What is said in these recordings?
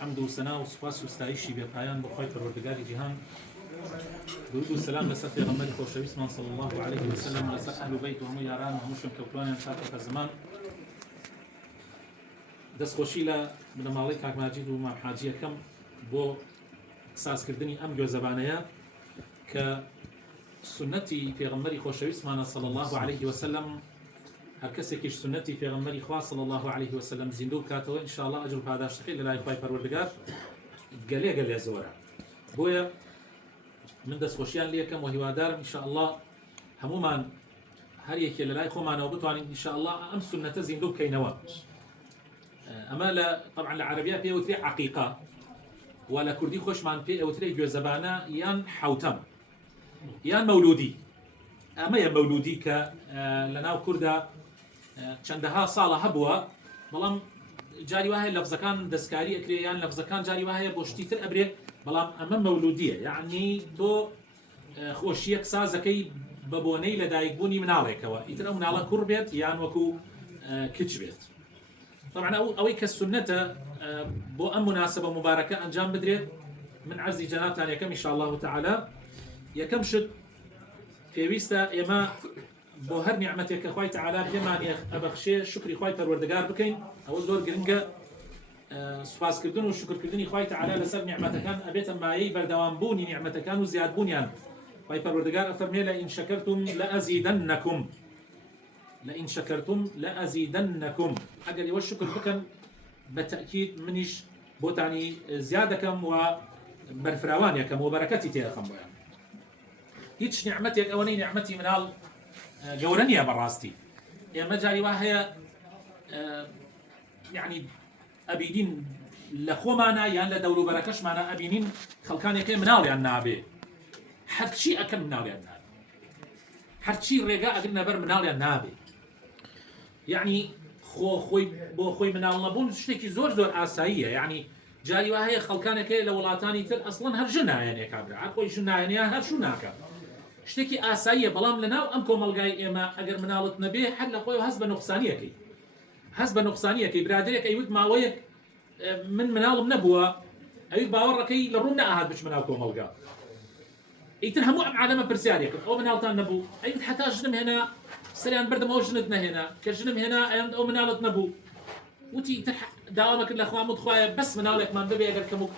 حمد و سنا و سپاس و ستایشی بێ پایان بۆ خۆی پەروەردگاری جیهان. درود و سلام لەسەر پێغەمبەری خۆشەویستمان صلی الله عليه وسلم، لەسەر ئەهل و بەیت و هەموو یاران و هەموو شوێنکەوتوانیان کاتێکە زمان. دەستخۆشی لە ماڵەی کاک ماجید و مام حاجی یەکەم بۆ قساسکردنی ئەم گوێزەبانەیە کە سنەتی پێغەمبەری خۆشەویستمانە صلی الله عليه وسلم. هەر کەسێکیش سنەتی پێغەمبەری خوا صلی الله عليه وسلم زیندوو بکاتەوە ئینشاءالله ئەجر و پاداشتەکەی لە لای خوای پەروەردگار گەلێ زۆرە. بۆیە من دەستخۆشیان لێ یەکەم و هیوادارم ئینشاءالله هەمومان هەر یەکێ لە لای خۆمانەوە بتوانین ئینشاءالله ئەم سنەتە زیندوو بکەینەوە. ئەمە طبعا لە عەرەبیە پێوترێ عەقیقە و لە کوردی خۆشمان پێوترێ گوێزەبانە یان حەوتەم یان مەولودی. ئەمەیە مەولودی کە لەناو کووردا چەندەها ساڵە هەبووە، بەڵام جاری وایە لەفزەکان دەستکاری ئەکرێ یان لەفزەکان جاری وایە بۆ شتی تر ئەبرێ، بەڵام ئەمە مەولودیە، یعنی تۆ خۆشیەک سازەکەی بە بۆنەی لە دایکبوونی مناڵێکەوە، ئیتر ئەو مناڵە کوڕ بێت یان وەکو کچ بێت. طبعا ئەوەی کە سنەتە بۆ ئەم مناسبە مبارەکە ئەنجام بدرێت، من عەرزی جەنابتان یەکەم ئینشاءالله تعالی یەکەم شت پێویستە ئێمە بۆ هەر نیعمەتێک کە خوای تەعالی پێمان ئەبەخشێ شکری خوای پەروەردگار بکەین. ئەوە زۆر گرنگە. سوپاسکردن و شکرکردنی خوای تەعالی لەسەر نیعمەتەکان ئەبێتە مایەی بەردەوامبوونی نیعمەتەکان و زیادبوونیان. خوای پەروەردگار ئەفەرمێ لئین شەکەرتم لەئەزیدەنەکم، لئین شەکەرتم لەئەزیدەنەکم. ئەگەر ئێوە شکر بکەن بەتەئکید منیش بۆتانی زیاد دەکەم و بەرفراوان یەکەم و بەرەکەتی تێدەخەم بۆیان. هیچ نیعمەتێک ئەوە نەی نیعمەتی مناڵ گەورە نییە بەڕاستی. ئێمە جاری وا هەیە یعنی ئەبینین لە خۆمانە یان لە دەوروبەرەکەشمانە ئەبینین خەڵکانێکی مناڵیان نابێ، هەرچی ئەکەن مناڵیان نابێ، هەرچی ڕێگا ئەگرنە بەر مناڵیان نابێ. یعنی بۆ خۆی مناڵ نەبوون شتێکی زۆر ئاساییە. یعنی جاری وا هەیە خەڵکانێکی لە وڵاتانی تر ئەسڵەن هەر ژن نایەنێ کابرا، هەر خۆی ژن نایەنێ هەر شو ناکە، شتێکی ئاساییە. بەڵام لەناو ئەم کۆمەلگای ئێمە ئەگەر مناڵت نەبێ هەر لە خۆی هەست بە نوقسانیەکەی، هەست بە نوقسانیەکەی. برادێک ئەیوت ماوەیەک من مناڵم نەبووە، ئەوی باوەڕەکەی لە ڕوون نەئاهات بچمە ناو کۆمەلگا. ئیتر هەموو ئەم عالەمە پرسیارێکرد ئەو مناڵتان نەبوو، ئەیوت حتا ژنم هێنا سەریان بردم ئەو ژنت نەهێنا، کە ژنم هێنا ئەیان ئەو مناڵت نەبوو. وتی ئیتر داوامە کرد لە خوامت خوایە بەس مناڵێکمان ببێ،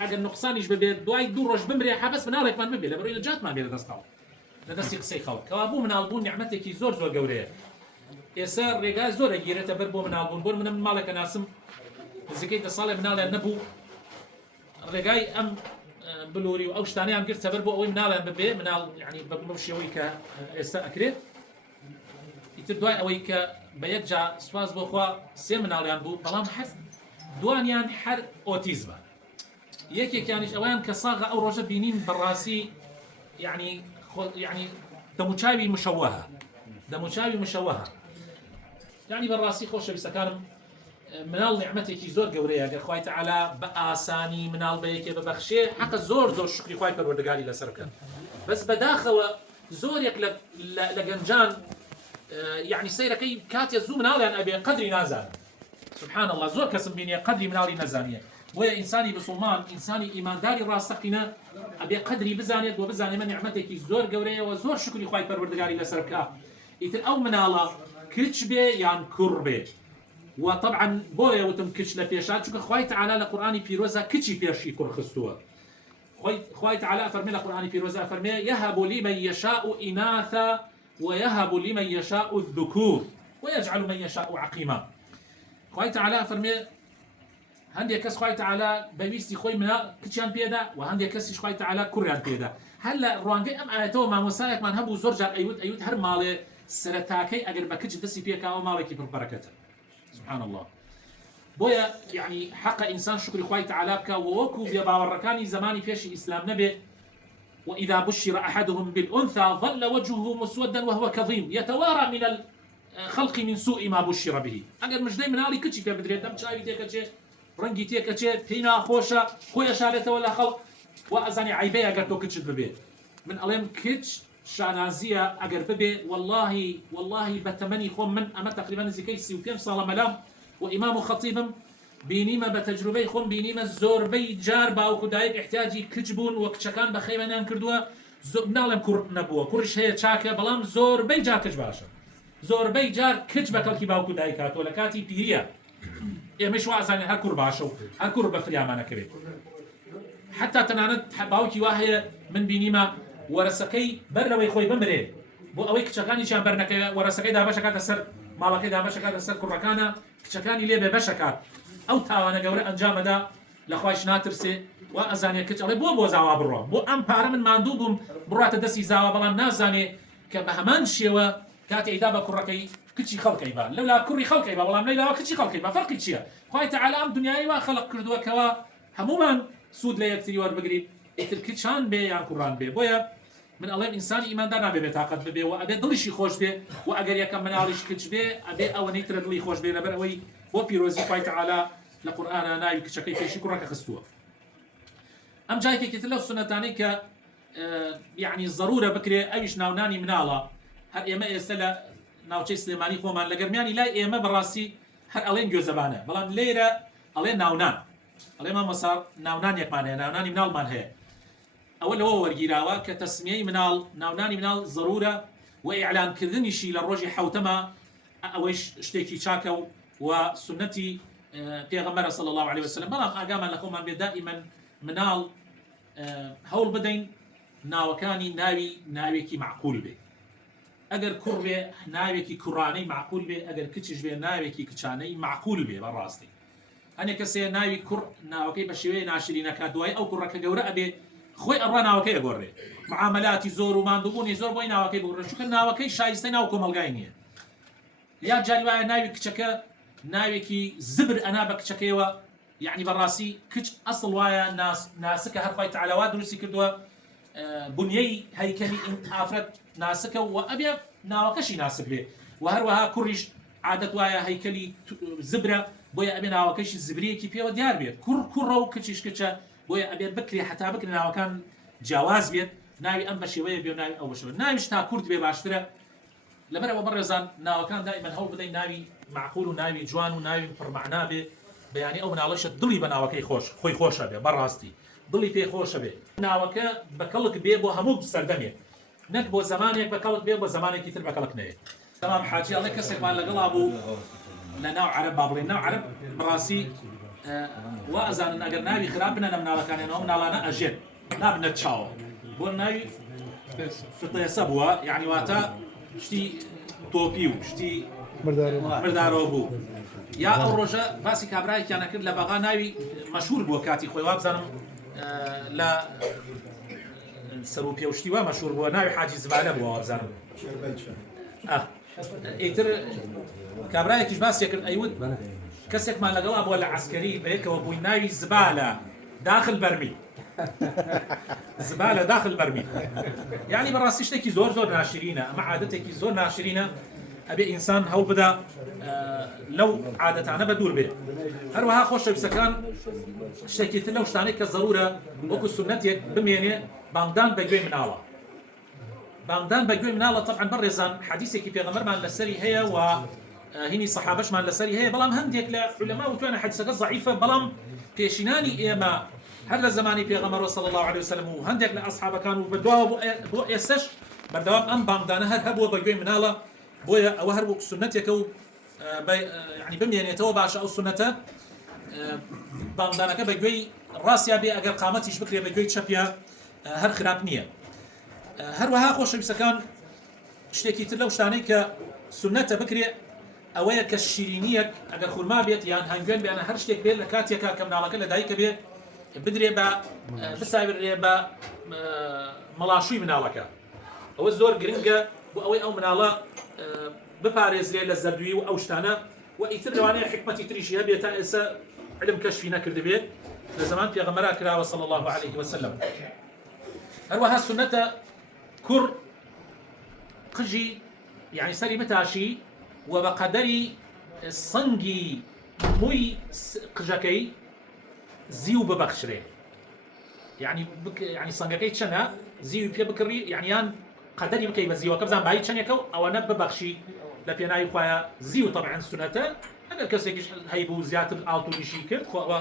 ئەگەر نوقسانیش ببێت دوای 2 ڕۆژ بمرێ حەبەس مناڵێکمان ببێ، لەبەرەوەی نەجاتمان بێ لە دەستەوە لە دەستی قسەی خەڵک. کەوابوو مناڵبوون نیعمەتێکی زۆر گەورەیە. ئێستا ڕێگای زۆر ئەگیرێتە بەر بۆ مناڵبوون. بۆ من ماڵێکە ناسم نزیکەی 10 ساڵێ مناڵیان نەبوو، ڕێگای ئەم بلوری و ئەو شتانەیان گرت سەبەر بۆ ئەوەی مناڵیان ببێ، مناڵ یعنی بە شێوەی کە ئێستا ئەکرێت. ئیتر دوای ئەوەی کە بە یەک جا سوپاس بۆ خوا 3 مناڵیان بوو، بەڵام دوانیان هەر ئۆتیزمە. یەکێکیانیش ئەویان کە ساغا ئەو ڕۆژە بینین بەڕاستی یعنی دەموچاوی مشەوەهە، دەموچاوی مشەوەهە. یعنی بەڕاستی خۆشەویستەکانم مناڵ نیعمەتێکی زۆر گەورەیە. ئەگەر خوای تەعالی بە ئاسانی مناڵ بە یەکێ ببەخشێ، حەقە زۆر شکری خوای پەروەردگاری لەسەر بکەن. بەس بەداخەوە زۆرێک لە گەنجان یعنی سەیرەکەی کاتێ زوو مناڵیان ئەبێ قەدری نازانن. سبحان الله، زۆر کەسم بینێ قەدری مناڵی نەزانیە. بۆیە ئینسانی بسڵمان، ئینسانی ئیمانداری ڕاستەقینە ئەبێ قەدری بزانێت بۆ بزانێ مە نیعمەتێکی زۆر گەورەیە و زۆر شکری خوای پەروەردگاری لەسەر بکە. ئیتر ئەو مناڵە کچ بێ یان کوڕ بێ. و طبعا بۆیە وتم کچ لە پێشات، چونکە خوای تەعالی لە قورئانی پیرۆزە کچی پێشی کوڕ خستووە. خوای تەعالی فەرمێ لە قورئانی پیرۆزە فەرمێ یەهەب لمن یەشاء ئیناثا ويهب لمن يشاء الذكور ويجعل من يشاء عقيما. خوای تەعالی فەرمێ هەندێک کەس خوای تەعالی بەویستی خۆی مناڵ کچیان پێدا و هەندێک کەسیش خوای تەعالی کوڕیان پێدا. هەر لە ڕوانگەی ئەم ئاەتەوە مامۆسایەکمان هەبوو زۆر جار ئەیوت هەر ماڵێ سەرەتاکەی ئەگەر بە کچ دەستی پێکاوە ماڵێکی پڕبەرەکەتە. سبحان الله. بۆیە یعنی حەقە ئینسان شکری خوای تەعالی بکە و وەکو بێباوەڕەکانی زمانی پێشی ئیسلام نەبێ. وإذا بشر أحدهم بالأنثى ظل وجهه مسودا وهو كظيم يتوارى من الخلق من سوء ما بشر به. أجر مش دايما علي كتشي في بدري دم شايف تيك أشي رنجي تيك أشي هنا خوشة خويا شالته ولا خلق وأزاني عيبية أجر تو كتش ببي من ألم كتش شانازية أجر ببي والله بتمني خوم من أما تقريبا زي كيسي وكم صار ملام وإمام خطيبهم بینیمە بە تەجروبەی خۆم بینیمە زۆربەی جار باوکو دایک احتیاجی کچ بوون و کچەکان بە خەیوەنیان کردووە ناڵێم کوڕ نەبووە کوڕش هەیە چاکە بەڵام زۆربەی جار کچ باشە زۆربەی جار کچ بە کەڵکی باوکو دایک هاتووە لە کاتی پیریە ئێمەش وازانێ هەر کوڕ باشە و هەر کوڕ بە فریامانەکەوێت حتا تەنانەت باوکی وا هەیە من بینیمە وەرەسەکەی بەر لەوەی خۆی بمرێ بۆ ئەوەی کچەکانیشیان بەرنەکەوێ وەرەسەکەی دابەشەکاتە سەر ماڵەکەی دابەشەکاتە سەر کوڕەکانە کچەکانی لێ بێ بەشەکات ئەو تاوانە گەورە ئەنجامەدا لە خوایش ناترسێ و ئەزانێ کچ ئەڵێ بۆ زاوا بڕۆ بۆ ئەم پارە من ماندوو بووم بڕاتە دەستی زاوا بەڵام نازانێ کە بە هەمان شێوە کاتی ئەیدا بە کوڕەکەی کچی خەڵکەی بە لەولا کوڕی خەڵکەی بە بەڵام لەیلاوە کچی خەڵکەی بە فەرقی چییە خوای تەعالی ئەم دنیای وا خەڵق کردووەکەوە هەمومان سوود لە یەکتری وەربگریت ئیتر کچان بێ یان کوڕان بێ بۆیە من ئەڵێم ئینسانی ئیماندار نابێ بێتاقەت ببێ و ئەبێ دڵیشی خۆش بێ و ئەگەر یەکەم مناڵیش کچ بێ ئەبێ ئەوەنەی ترە دڵی خۆش بێ لەبەر ئەوەی بۆ پیرۆزی خوای تەعالی لە قورئانە ناوی کچەکەی پێشی کوڕەکە خستووە ئەم جایەکێکی تر لەو سنەتانەی کە یعنی ضرورە بکرێ ئەویش ناونانی مناڵە هەر ئێمە ئێستا لە ناوچەی سلێمانی خۆمان لە گەرمیانی لای ئێمە بەڕاستی هەر ئەڵێن گوێزەبانە بەڵام لێرە ئەڵێن ناونان ئەڵێ مامۆستا ناونان یەکمان هەیە ناونانی مناڵمان هەیە ئەوە لەوە وەرگیراوە کە تەسمیەی مناڵ ناونانی مناڵ ضرورە و ئیعلانکردنیشی لە ڕۆژی حەوتەمە ئەوەیش شتێکی چاکە و سنەتی پێغەمبەر صلی الله عليه وسلم بەڵام ئاگامان لە خۆمان بێ دائیمەن مناڵ هەوڵ بدەین ناوەکانی ناوێکی معقول بێ ئەگەر کوڕ بێ ناوێکی کوڕانەی معقول بێ ئەگەر کچیش بێ ناوێکی کچانەی معقول بێ بەڕاستی هەنێک کەسێ ناوی کوڕ ناوەکەی بە شێوەیە ناشرینەکە دوای ئەو کوڕەکە گەورە ئەبێ خۆی ئەڕوا ناوەکەی ئەگۆڕێ معاملاتی زۆر و ماندووبوونی زۆر بۆی ناوەکەی بگۆڕێ چونکە ناوەکەی شایستەی ناو کۆمەلگای نییە یا جاری وایە ناوی کچەکە ناوێکی زبر ئەنا بە کچەکەیەوە یعنی بەڕاستی کچ ئەسڵ وایە ناسکە هەر خوای تەعالی وا دروستی کردووە بنیەی هەیکەلی ئافرەت ناسکە و ئەبێ ناوەکەشی ناسک بێ و هەروەها کوڕیش عادەت وایە هەیکەلی زبرە بۆیە ئەبێ ناوەکەشی زبریەکی پێوە دیار بێت کوڕە و کچیش کچە بۆیە ئەبێت بکرێ حتا بکرێ ناوەکان جیاواز بێت ناوی ئەم بە شێوەیە بێ و ناوی ئەو بە شێوە ناویش تا کورد بێ باشترە لەبەرەوە بەڕێزان ناوەکان دائیمەن هەوڵ بدەین ناوی معقول و ناوی جوان و ناوی پڕمەعنا بێ بەیانی ئەو مناڵەشە دڵی بە ناوەکەی خۆی خۆشە بێ بەڕاستی دڵی پێ خۆشە بێ ناوەکە بەکەڵک بێ بۆ هەموو سەردەمێک نەک بۆ زمانێک بەکەڵک بێ بۆ زمانێکی تر بەکەڵک نەیە تەمام حاجی ئەڵێ کەسێکمان لەگەڵا بوو لە ناو عەرەب با بڵێن ناو عەرەب بەڕاستی وا ئەزانن ئەگەر ناوی خراپ بنە لە مناڵەکانیانەوە مناڵانە ئەژێن نابنە چاوە بۆ ناوی فتێسە بووە یعنی واتە شتی تۆپی و شتی مردارەوە بوو یا ئەو ڕۆژە باسی کابرایەکیانە کرد لە بەغا ناوی مەشهور بووە کاتی خۆی وا بزانم لە سەر و پێوشتی وا مەشهور بووە ناوی حاجی زبالە بووە بزانم ئیتر کابرایەکیش باسی کرد ئەیوت کەسێکمان لەگەڵا بووە لە عەسکەری بەیەکەوە بووی ناوی زبالە داخل بەرمی زبالە داخل بەرمی یعنی بەڕاستی شتێکی زۆر ناشرینە ئەمە عادەتێکی زۆر ناشرینە ئەبێ ئینسان هەوڵ بدە لەو عادەتانە بە دوور بێ هەروەها خۆشەویستەکان شتێکی تر لەو شتانەی کە زەرورە وەکو سونەتێک بمێنێ بانگدان بە گوێی مناڵە بانگدان بە گوێی مناڵە طبعاً بەڕێزان حەدیثێکی پێغەمبەرمان لەسەری هەیە و هینی سەحابەشمان لەسەری هەیە بەڵام هەندێک لە عولەما وتوانە حەدیثەکە ضعیفە بەڵام پێشینانی ئێمە هەر لە زمانی پێغەمبەر صلی الله عليه وسلم و هەندێک لە ئەصحابەکان و بەدواوە بۆ ئێستش بەردەوام ئەم بانگدانە هەر هەبووە بە گوێی مناڵە بۆیە ئەوە هەر وەک سنەتێکە و یعنی بمێنێتەوە باشە ئەو سنەتە بانگدانەکە بە گوێی ڕاستیا بێ ئەگەر قامەتیش بکرێ بە گوێی چەپیا هەر خراپ نییە هەروەها خۆشەویستەکان شتێکی تر لەو شتانەی کە سنەتە بکرێ ئەوەیە کە شیرینیەک ئەگەر خورما بێت یان هەنگوێن بێنە هەر شتێک بێت لە کاتێکا کە مناڵەکە لە دایکە بێ بدرێ بە بساوێ بە مەڵاشووی مناڵەکە ئەوە زۆر گرنگە بۆ ئەوەی ئەو مناڵە بپارێزرێ لە زەردووی و ئەو شتانە و ئیتر لەوانەیە حکمەتی تریشی هەبێت تا ئێستا علم کەشفی نەکردبێت لە زەمان پێغەمبەرا کراوە صلی الله عليه وسلم هەروەها سنەتە کوڕ قژی یعنی سەری بتاشی و بە قەدەری سەنگی مووی قژەکەی زیو ببەخشرێ یعنی سەنگەکەی چەنە زیوی پێ بکڕی یعنیان قەدەری بکەی بە زیوەکە بزان بای چەندێکە و ئەوەنە ببەخشی لە پێناوی خوایە زیو طبعاً سنەتە ئەگەر ئەگەر کەسێکیش هەیبوو زیاتر ئاڵتوریشی کرد خۆەوە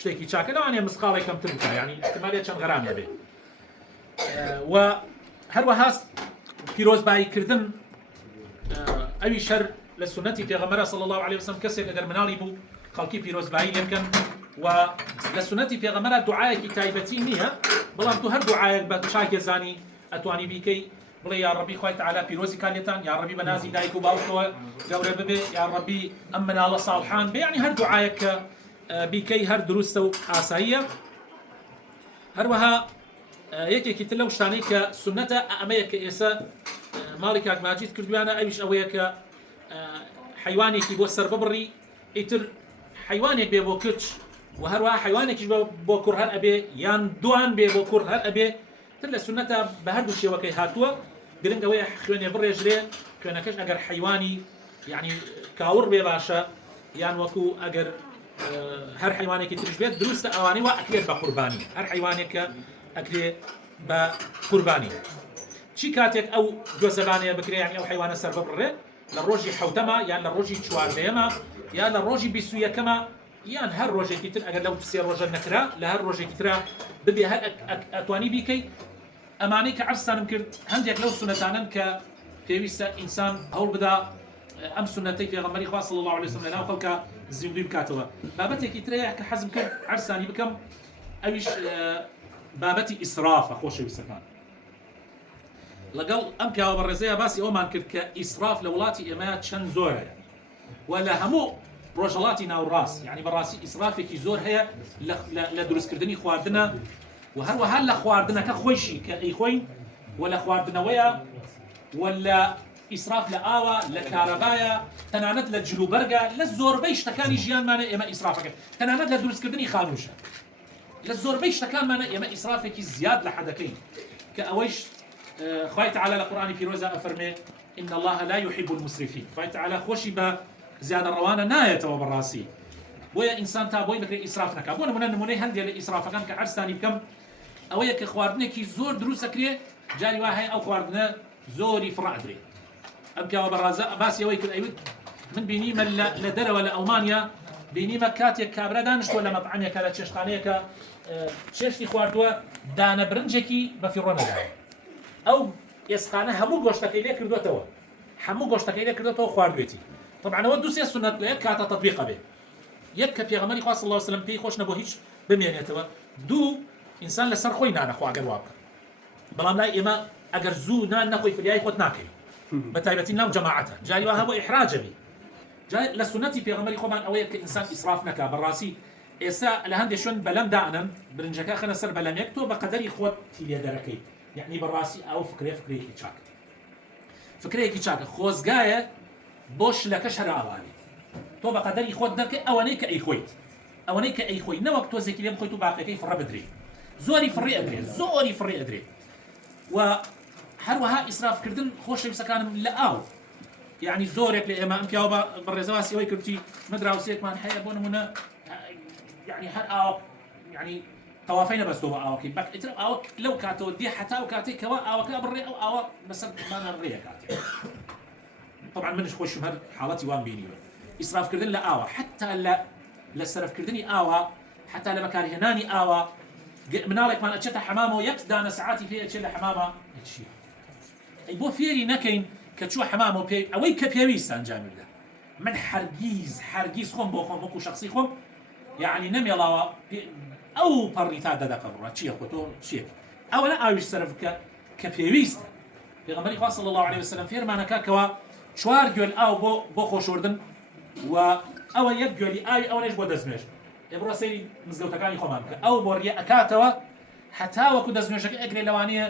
شتێکی چاکە لەوانێ مسقاڵی کەمتر بکە ینی احتمالێت چەند غەرام لەبێ و هەروەها پیرۆزباییکردن ئەوی شەر لە سنەتی پێغەمبەر صلی الله عليه وسلم کەسێک ئەگەر مناڵی بوو خەڵکی پیرۆزبایی لێ بکەن و لە سنەتی پێغەمبەر دوعایەکی تایبەتی نییە بەڵام تو هەر دوعایەک بە چاکێ زانی ئەتوانی بیکەی بڵێ یا ڕەبی خوای تەعالی پیرۆزی کانێتان یا ڕەبی بە نازی دایک و باوکەوە گەورە ببێ یا ڕەبی ئەم مناڵە ساڵحان بێ یعنی هەر دوعایەک کە بیکەی هەر دروستە و ئاساییە هەروەها یەکێکی تر لەو شتانەی کە سنەتە ئەمەیە کە ئێستا ماڵی کاک ماجید کردویانە ئەویش ئەوەیە کە حیوانێکی بۆ سەر ببڕی ئیتر حیوانێک بێ بۆ کچ و هەروەها حیوانێکیش بۆ کوڕ هەر ئەبێ یان دوان بێ بۆ کوڕ هەر ئەبێ تر لە سنەتە بە هەردوو شێوەکەی هاتووە گرنگ ئەوەیە خوێنێ بڕێژرێ خوێنەکەش ئەگەر حیوانی یعنی کاوڕ بێ باشە یان وەکو ئەگەر هەر حیوانێکی تریش بێت دروستە ئەوانەی وا ئەکرێت بە قوربانی هەر حیوانێکە ئەکرێ بە قوربانی چی کاتێک ئەو گوێزەبانەیە بکرێ یعنی ئەو حیوانە سەر ببڕێ لە ڕۆژی حەوتەمە یان لە ڕۆژی چواردەیەمە یان لە ڕۆژی 21ەمە یان هەر ڕۆژێکی تر ئەگەر لەو سێ ڕۆژە نەکرا لە هەر ڕۆژێکی ترا ببێ هەر ئەتوانی بیکەی ئەمانەی کە عەرزتانم کرد هەندێک لەو سنەتانن کە پێویستە ئینسان هەوڵ بدا ئەم سنەتەی پێغەمبەری خوا صلی الله عليه وسلم لەناو خەڵکە زیندوی بکاتەوە بابەتێکی ترەیە کە حەزم کرد عەرزتانی بکەم ئەویش بابەتی ئیسرافە خۆشەویستەکان لەگەڵ ئەم پیاوە بەڕێزەیە باسی ئەومان کرد کە ئیسراف لە وڵاتی ئێمە چەند زۆرە و لە هەموو ڕۆژهەڵاتی ناوڕاست یعنی بەڕاستی ئیسرافێکی زۆر هەیە لە دروستکردنی خواردنە و هەروەها لە خواردنەکە خۆیشی کە ئەیخۆین و لە خواردنەوەیە و لە ئیسراف لە ئاوە لە کارەبایە تەنانەت لە جلوبەرگە لە زۆربەی شتەکانی ژیانمانە ئێمە ئیسرافەکە تەنانەت لە دروستکردنی خانووشە لە زۆربەی شتەکانمانە ئێمە ئیسرافێکی زیاد لە حەدەکەین کە ئەوەیش خوای تعالی لە قورئانی پیرۆزە ئەفەرمێ إن الله لا يحب المسرفين خوای تعالی خۆشی بە زیادە ڕەوانە نایەتەوە بەڕاستی بۆیە ئینسان تا بۆی بکرێت ئیسراف نەکات بۆ نمونەی هەندێک لە ئیسرافەکان کە عەرزتانی بکەم ئەوەیە کە خواردنێکی زۆر دروست ئەکرێ جاری وا هەیە ئەو خواردنە زۆری فڕەدرێ ئەم پیاوە بەڕازە باسی ئەوەی کرد ئەیوت من بینیمە لە دەرەوە لە ئەڵمانیا بینیمە کاتێک کابرا دانیشتووە لە مەطعەمێکە لە چێشتخانەیەکە چێشتی خواردووە دانە برنجێکی بە فیڕۆ نەداوە ئەو ئێسقانە هەموو گۆشتەکەی لێ کردوێتەوە هەموو گۆشتەکەی لێ کردوێتەوە خواردوێتی طبعا ئەوە دوو سێ سنەت لە یەک کاتە تەطبیقە بێ یەک کە پێغەمبەری خوا صلی الله عليه وسلم پێی خۆش نەبوو هیچ بمێنێتەوە دوو ئینسان لەسەر خۆی نانەخوا ئەگەر وا بکە بەڵام لای ئێمە ئەگەر زوو نان نەخۆی فریای خۆت ناکەی بە تایبەتی ناو جەماعەتە جاری وا هەبوو ئیحراجە بی لە سنەتی پێغەمبەری خۆمان ئەوەیە کە ئینسان ئیسراف نەکا بەڕاستی ئێستا لە هەندێک شوێن بەلەم دائنن برنجەکە خەنە سەر بەلەمێک تۆ بە قەدەری خۆت تیلێ دەرەکەی یعنی بەڕاستی ئەو فکرەیەکی چاکە فکرەیەکی چاکە خۆزگایە بۆ شلەکەش هەر ئاوانێ تۆ بە قەدەری خۆت دەرکەی ئەوەنەی کە ئەیخۆیت ئەوەنەی کە ئەیخۆی نەوەک تۆزێکی لێ بخۆیت و باقیەکەی فڕە بدرێ زۆری فڕێ ئەدرێ زۆری فڕێ ئەدرێ و هەروەها ئیسرافکردن خۆشەویستەکانم لە ئاو یعنی زۆرێک لە ئێمە ئەم پیاوە بەڕێزەواسی ئەوەی کردی مدراوسێکمان هەیە بۆ نمونە یعنی هەر ئاو یعنی تەوافەی نەبەستەوە ئاوەکەی بەکتر ئاوە لەو کاتەوە دێ حتا و کاتێکەوە ئاوەکە بڕێ ئەو ئاوە بەسەرمانە ڕێیە کاتێک طبعا منش خۆشم هەر حاڵەتی وان بینیوە ئیسرافکردن لە ئاوە حتا لە سەرفکردنی ئاوە حتا لە بەکارهێنانی ئاوە مناڵێکمان ئەچێتە حەمامەوە یەک دانە سەعاتی پێ ئەچێت لە حەمامە چییە ئەی بۆ فێری نەکەین کە چووە حەمامەوە پێی ئەوەی کە پێویستە ئەنجامی بدە من هەرگیز خۆم بۆ خۆم وەکو شەخسی خۆم یعنی نەمێڵاوە ئەو پەڕی تا دەدەکە بڕە چییە خۆ تۆ چییە ئەوە لە ئاویش سەرف بکە کە پێویستە پێغەمبەری خوا صلی الله عليه وسلم فێرمانەکە چوار گوێل ئاو بۆ خۆشوردن و ئەوە یەک گوێلی ئاوی ئەوەش بۆ دەستنوێژ ئێبڕە سەیری مزگەوتەکانی خۆمان بکە ئەو بۆ ڕێ ئەکاتەوە هەتا وەکو دەستنوێژەکە ئەگرێ لەوانەیە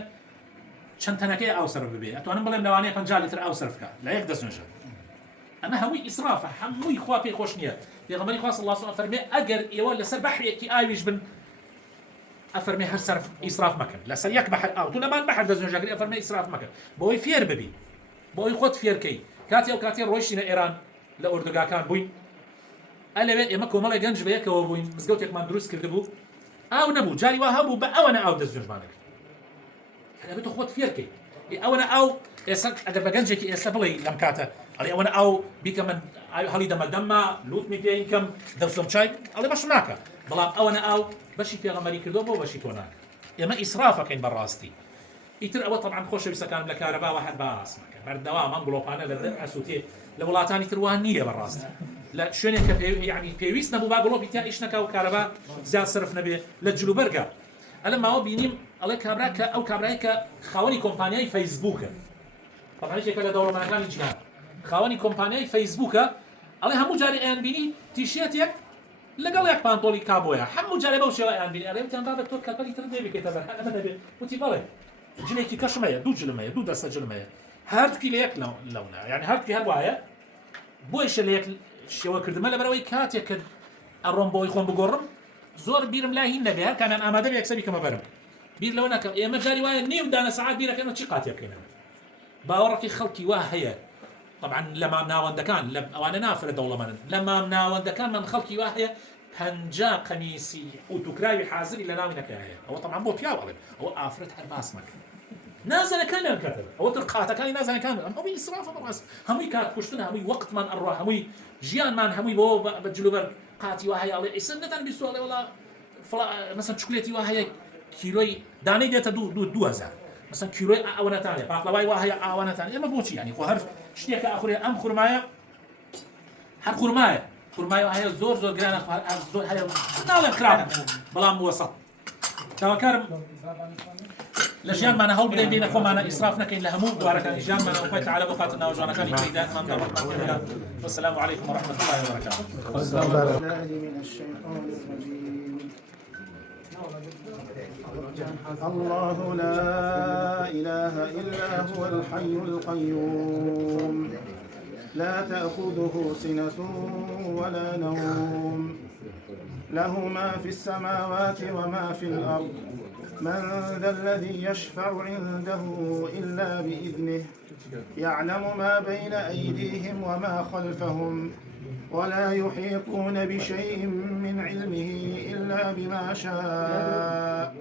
چەند تەنەکەی ئاو سەرف ببێ ئەتوانم بڵێم لەوانەیە 50 لیتر ئاو سەرف بکە لە یەک دەستنوێژە ئەمە هەمووی ئیسرافە هەمووی خوا پێی خۆش نییە پێغەمبەری خوا صلی الله عليه وسلم فەرمێ ئەگەر ئێوە لەسەر بەحرێکی ئاویش بن ئەفەرمێ هەر سەرف ئیسراف مەکەن لەسەر یەک بەحر ئاو تو لەمان بەحر دەستنوێژەکەی ئەفەرمێ ئیسراف مەکەن بۆی فێر ببی بۆی خۆت فێرکەی کاتی ئەو کاتی ڕۆیشتینە ئێران لە ئوردوگاکان بووین ئەلەوێ ئێمە کۆمەڵی گەنج بە یەکەوە بووین مزگەوتێکمان دروست کرده بوو ئاو نەبوو جاری وا هەبوو بە ئەوەنە ئاو دەستنوێژمانەکە هەرەبێت خۆت فێرکەی ئەوەنە ئاو ئێستا ئەگەر بە گەنجێکی ئێستا بڵێ لەم کاتە ئەڵێ ئەوەنە ئەو بیکە من هەڵی دەمەدەممە لوتمی پێ کەم دەوسم چای ئەڵێ بەش ناکە بەڵام ئەوەنە ئەو بەشی پێغەمبەری کردو بۆ بەشی تۆ ناکە ئێمە ئیسرافەکەین بەڕاستی ئیتر ئەوە طبعاً خۆشەویستەکانم لە کارەباوە هەر باس مەکە بەردەوام گڵۆپانە لە ئەسووتێ لە وڵاتانی تر وان نییە بەڕاستی لە شوێنێک کە یعنی پێویست نەبوو با گڵۆپی تا ئیش نەکا و کارەبا زیاد سرف نەبێ لە جلوبەرگە ئەلە ماوە بینیم ئەڵێ کابرا کە ئەو کابرایی کە خاوەنی کۆمپانیای فەیسبووکە طبعاً لە دەوڵەمەندەکانی جیهان خاوەنی کۆمپانیای فەیسبووکە ئەڵێ هەموو جارێ ئەیان بینی تیشێتێک لەگەڵ یەک پانتۆڵی کابۆیە هەموو جارێ بەو شێوە ئەیان بینی ئەڵێ وتیان بابەت تۆ کەپەلی تر نێبێتە بەر ئەمە دەبێت وتی بەڵێ جلێکی کەشم هەیە دوو جلم هەیە دوو دەستە جلم هەیە هەردووکی لە یەک لەونە یعنی هەردووکی هەر وایە بۆیشە لە یەک شێوە کردمە لەبەرەوەی کاتێک کرد ئەڕۆم بۆی خۆم بگۆڕم زۆر بیرم لا هین نەبێ هەر کامیان ئامادە بێ یەکسەری کەمە بەرم بیر لەوە ناکەم ئێمە جاری وایە نێو دانە سەعات بیرەکەمە چی قاتێ بکەینەوە باوەڕێکی خەڵکی وا هەیە طبعاً لە مام ناوەندەکان لە ئەوانە نافرە دەوڵەمەندن لە مام ناوەندەکان من خەڵکی وا هەیە 50 قەمیسی ئوتوکراوی حازری لە ناوی نەکە هەیە ئەوە طبعاً بۆ پیاو بڵێن ئەوە ئافرەت هەر باس مەکە نازانەکانیان کاتە ئەوە تر قاتەکانی نازانەکان ئەوەی ئیسرافە بەڕاست هەمووی کات کوشتنە هەمووی وەقتمان ئەڕوا هەمووی ژیانمان هەمووی بۆ بە جلوبەر قاتی وا هەیە ئەڵێ ئیسن نەتان بیست ئەڵێ وەڵا مەسەن چکولێتی وا هەیە کیلۆی دانەی دێتە 2000 مەسەن کیلۆی ئەوەنەتانێ پاقلەوای وا هەیە ئاوانەتان ئێمە بۆچی ینی خۆ هەر شتێکە ئەخورێ ئەم خورمایە هەر خورمایە هەیە زۆر گرانە زۆر هەیە ناڵێن خراپ بەڵام وەسەط تاواکارم لە ژیانمانە هەوڵ بدەین بینە خۆمانە ئیسراف نەکەین لە هەموو بوارەکانی ژیانمانە و خۆی تەعالە بۆ خاتر ناوەجوانەکانی پەیداکماندا ڕەحمەت بێت والسلام عليكم ورحمة الله وبركاته. الله لا إله إلا هو الحي القيوم لا تأخذه سنة ولا نوم له ما في السماوات وما في الأرض من ذا الذي يشفع عنده إلا بإذنه يعلم ما بين أيديهم وما خلفهم ولا يحيطون بشيء من علمه إلا بما شاء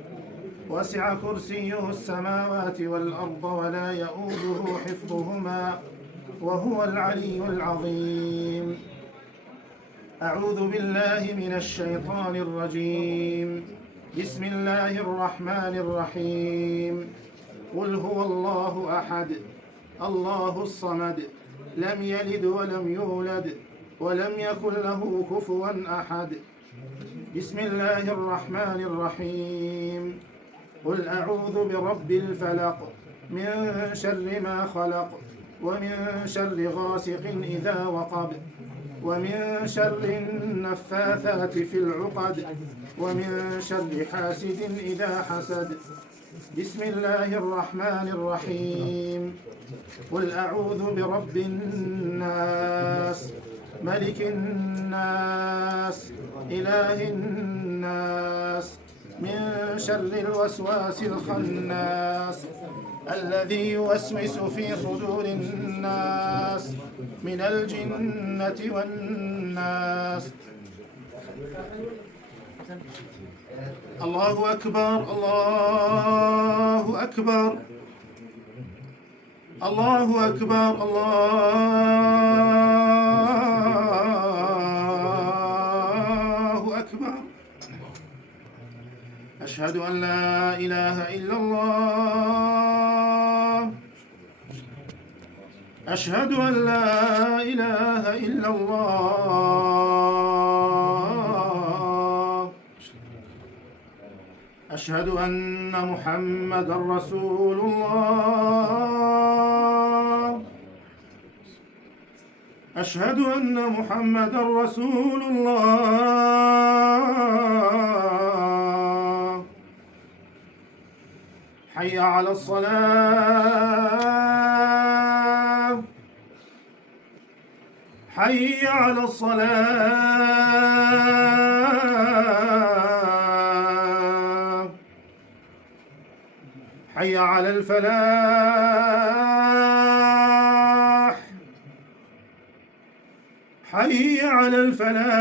وسع كرسيه السماوات والأرض ولا يؤوده حفظهما وهو العلي العظيم أعوذ بالله من الشيطان الرجيم بسم الله الرحمن الرحيم قل هو الله أحد الله الصمد لم يلد ولم يولد ولم يكن له كفوا أحد بسم الله الرحمن الرحيم قل أعوذ برب الفلق من شر ما خلق ومن شر غاسق إذا وقب ومن شر النفاثات في العقد ومن شر حاسد إذا حسد بسم الله الرحمن الرحيم قل أعوذ برب الناس ملك الناس إله الناس من شر الوسواس الخناس الذي يوسوس في صدور الناس من الجنة والناس. الله أكبر الله أكبر الله أكبر الله أكبر أشهد أن لا إله إلا الله أشهد أن لا إله إلا الله أشهد أن محمدًا رسول الله أشهد أن محمدًا رسول الله حي على الصلاة حي على الصلاة حي على الفلاح حي على الفلاح.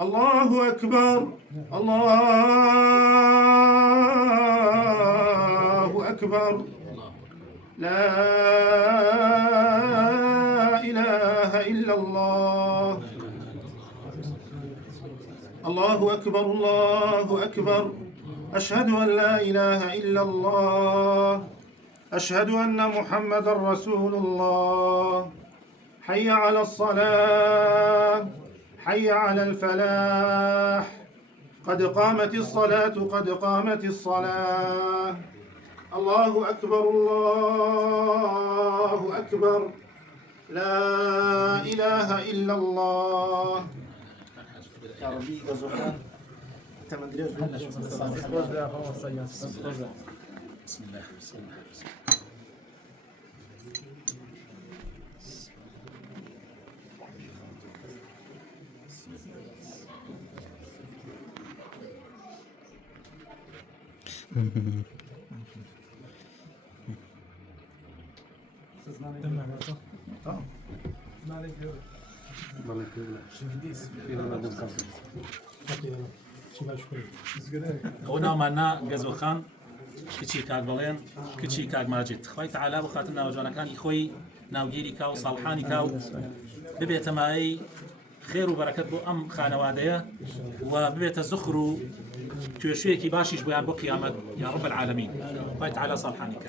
الله أكبر الله أكبر لا إله إلا الله الله أكبر الله أكبر أشهد أن لا إله إلا الله أشهد أن محمد رسول الله حي على الصلاة حي على الفلاح قد قامت الصلاة قد قامت الصلاة الله أكبر الله أكبر لا إله إلا الله يا ربي غزوخان تمن دريز بسم الله ئەو ناوماننا گەزۆخان کچی کاک بەڵێن کچی کاک ماجد خۆی تەعالا بخاتن ناوجوانەکانی خۆی ناوگیری کا و ساڵحانی کا و ببێتە مایەی خێر و بەرەکەت بۆ ئەم خانەوادەیە و ببێتە زخر و توێشوەیەکی باشیش بۆیان بۆ قیامەت یا رب العالمین خۆی تەعالا ساڵحانی کە